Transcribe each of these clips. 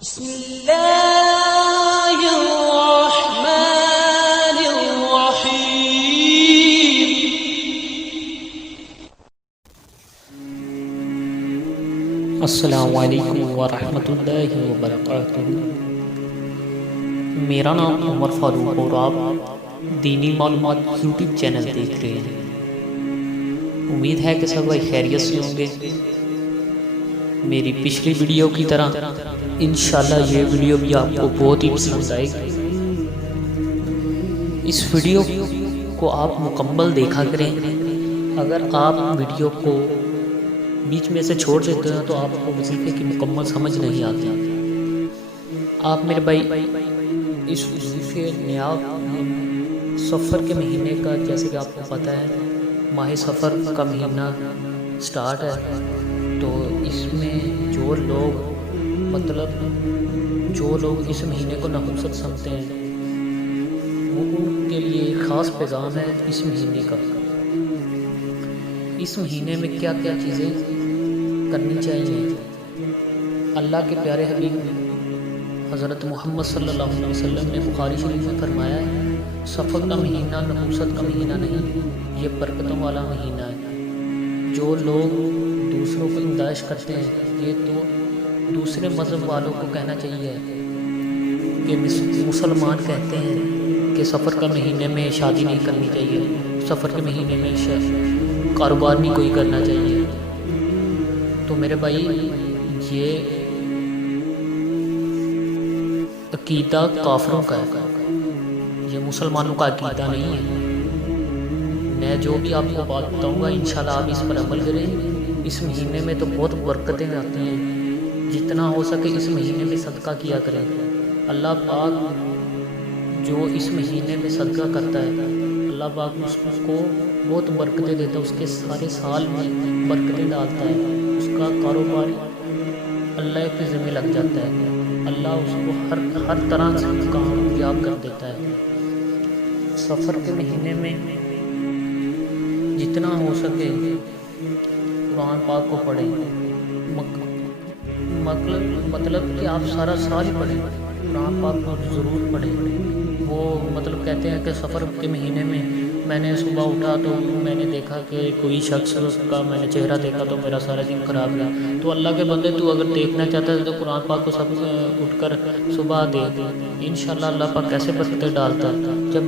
بسم اللہ الرحمن الرحیم۔ السلام علیکم ورحمۃ اللہ وبرکاتہ۔ میرا نام عمر فاروق اور آپ دینی معلومات یوٹیوب چینل دیکھ رہے ہیں۔ امید ہے کہ سب بھائی خیریت سے ہوں گے۔ میری پچھلی ویڈیو کی طرح انشاءاللہ یہ ویڈیو بھی آپ کو بہت ہی پسند آئے گی۔ اس ویڈیو کو آپ مکمل دیکھا کریں۔ اگر آپ ویڈیو کو بیچ میں سے چھوڑ دیتے ہیں تو آپ کو وظیفے کی مکمل سمجھ نہیں آتی۔ آپ میرے بھائی اس وظیفے نیاب سفر کے مہینے کا، جیسے کہ آپ کو پتہ ہے ماہ سفر کا مہینہ سٹارٹ ہے، تو اس میں جو لوگ اس مہینے کو نحوست سمجھتے ہیں وہ ان کے لیے ایک خاص پیغام ہے اس مہینے کا۔ اس مہینے میں کیا کیا چیزیں کرنی چاہیے؟ اللہ کے پیارے حبیب حضرت محمد صلی اللہ علیہ وسلم نے بخاری شریف میں فرمایا ہے، سفر کا مہینہ نحوست کا مہینہ نہیں، یہ برکتوں والا مہینہ ہے۔ جو لوگ دوسروں کو اندائش کرتے ہیں، یہ تو دوسرے مذہب والوں کو کہنا چاہیے کہ مسلمان کہتے ہیں کہ سفر کا مہینے میں شادی نہیں کرنی چاہیے، سفر کے مہینے میں کاروبار نہیں کوئی کرنا چاہیے۔ تو میرے بھائی یہ عقیدہ کافروں کا ہے، یہ مسلمانوں کا عقیدہ نہیں ہے۔ میں جو بھی آپ کو بات بتاؤں گا انشاءاللہ آپ اس پر عمل کریں۔ اس مہینے میں تو بہت برکتیں آتی ہیں، جتنا ہو سکے اس مہینے میں صدقہ کیا کریں۔ اللہ پاک جو اس مہینے میں صدقہ کرتا ہے، اللہ پاک اس کو بہت برکتیں دیتا ہے، اس کے سارے سال میں برکتیں ڈالتا ہے، اس کا کاروبار اللہ کے ذمہ لگ جاتا ہے، اللہ اس کو ہر طرح سے کامیاب کر دیتا ہے۔ سفر کے مہینے میں جتنا ہو سکے قرآن پاک کو پڑھیں، مطلب کہ آپ سارا سال ہی پڑھیں، قرآن پاک کو ضرور پڑھیں۔ وہ کہتے ہیں کہ سفر کے مہینے میں میں نے صبح اٹھا تو میں نے دیکھا کہ کوئی شخص کا میں نے چہرہ دیکھا تو میرا سارا دن خراب رہا۔ تو اللہ کے بندے تو اگر دیکھنا چاہتا ہے تو قرآن پاک کو سب اٹھ کر صبح دیکھ، انشاءاللہ اللہ پاک کیسے برکتیں ڈالتا ہے۔ جب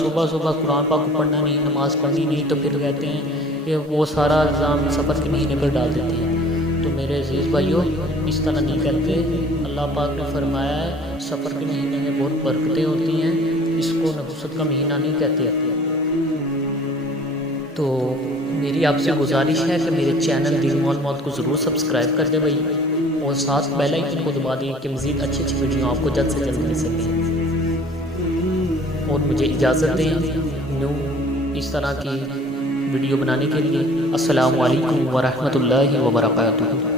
صبح قرآن پاک کو پڑھنا نہیں، نماز پڑھنی نہیں، تو پھر کہتے ہیں کہ وہ سارا الزام سفر کے مہینے پر ڈال دیتے ہیں۔ تو میرے عزیز بھائیوں اس طرح نہیں کرتے۔ اللہ پاک نے فرمایا ہے سفر کے مہینے میں بہت برکتیں ہوتی ہیں، اس کو نحوست کا مہینہ نہیں کہتے۔ تو میری آپ سے گزارش ہے کہ میرے چینل دینی معلومات کو ضرور سبسکرائب کر دیں بھائی، اور ساتھ بیل آئیکن کو دبا دیں کہ مزید اچھی ویڈیو آپ کو جلد سے جلد مل سکیں۔ اور مجھے اجازت دیں نیو اس طرح کی ویڈیو بنانے کے لیے۔ السلام علیکم ورحمۃ اللہ وبرکاتہ۔